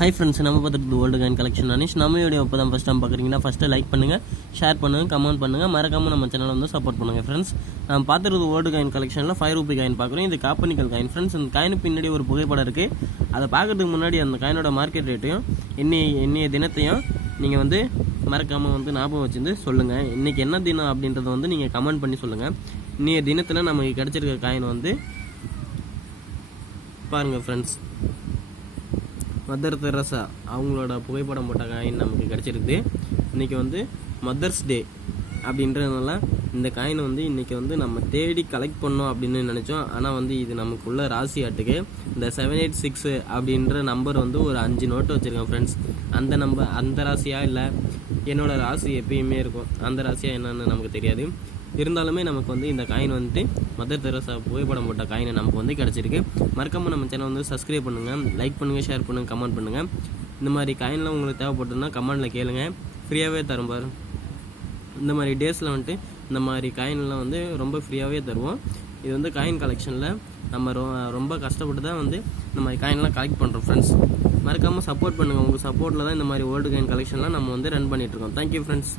Hi friends, நம்ம பார்த்துட்டு old coin collection Anish. நம்ம வீடியோ இப்போ தான் ஃபஸ்ட் டைம் பார்க்குறீங்கன்னா ஃபஸ்ட்டு லைக் பண்ணுங்கள், ஷேர் பண்ணுங்கள், கமெண்ட் பண்ணுங்கள், மறக்காமல் நம்ம சேனலை வந்து சப்போர்ட் பண்ணுங்கள் ஃப்ரெண்ட்ஸ். நான் பார்த்துருது ஓல்டு காயின் கலெக்ஷனில் 5 ரூபி காயின் பார்க்குறோம். இது காப்பனிக்கல் காயின் ஃப்ரெண்ட்ஸ். அந்த காயினுக்கு பின்னாடி ஒரு புகைப்படம் இருக்குது. அதை பார்க்கறதுக்கு முன்னாடி அந்த காயினோட மார்க்கெட் ரேட்டையும் இன்னைய தினத்தையும் நீங்கள் வந்து மறக்காமல் வந்து ஞாபகம் வச்சுருந்து சொல்லுங்கள். இன்றைக்கி என்ன தினம் அப்படின்றத வந்து நீங்கள் கமெண்ட் பண்ணி சொல்லுங்கள். இன்னைய தினத்தில் நமக்கு கிடச்சிருக்க காயின் வந்து பாருங்கள் ஃப்ரெண்ட்ஸ், மதர் தெரசா அவங்களோட புகைப்படம் போட்ட காயின் நமக்கு கிடச்சிருக்கு. இன்றைக்கி வந்து மதர்ஸ் டே அப்படின்றதுனால இந்த காயின் வந்து இன்றைக்கி வந்து நம்ம தேடி கலெக்ட் பண்ணோம் அப்படின்னு நினச்சோம். ஆனால் வந்து இது நமக்குள்ள ராசி ஆட்டுக்கு இந்த 786 அப்படின்ற நம்பர் வந்து ஒரு 5 நோட்டு வச்சுருக்கேன் ஃப்ரெண்ட்ஸ். அந்த நம்பர் அந்த ராசியாக இல்லை என்னோடய ராசி எப்பயுமே இருக்கும், அந்த ராசியாக என்னன்னு நமக்கு தெரியாது. இருந்தாலுமே நமக்கு வந்து இந்த காயின் வந்துட்டு மதர் தெரசா புகைப்படம் போட்ட காயின் நமக்கு வந்து கிடச்சிருக்கு. மறக்காமல் நம்ம சேனல் வந்து சப்ஸ்கிரைப் பண்ணுங்கள், லைக் பண்ணுங்கள், ஷேர் பண்ணுங்கள், கமெண்ட் பண்ணுங்கள். இந்த மாதிரி காயின்லாம் உங்களுக்கு தேவைப்பட்டதுன்னா கமெண்டில் கேளுங்க, ஃப்ரீயாகவே தரும் பாரு. இந்த மாதிரி டேஸில் வந்துட்டு இந்த மாதிரி காயின்லாம் வந்து ரொம்ப ஃப்ரீயாகவே தருவோம். இது வந்து காயின் கலெக்ஷனில் நம்ம ரொம்ப கஷ்டப்பட்டு தான் வந்து இந்த மாதிரி காயின்லாம் கலெக்ட் பண்ணுறோம் ஃப்ரெண்ட்ஸ். மறக்காமல் சப்போர்ட் பண்ணுங்கள். உங்கள் சப்போர்ட்டில் தான் இந்த மாதிரி ஓல்டு காயின் கலெக்ஷன்லாம் நம்ம வந்து ரன் பண்ணிகிட்ருக்கோம். Thank you friends.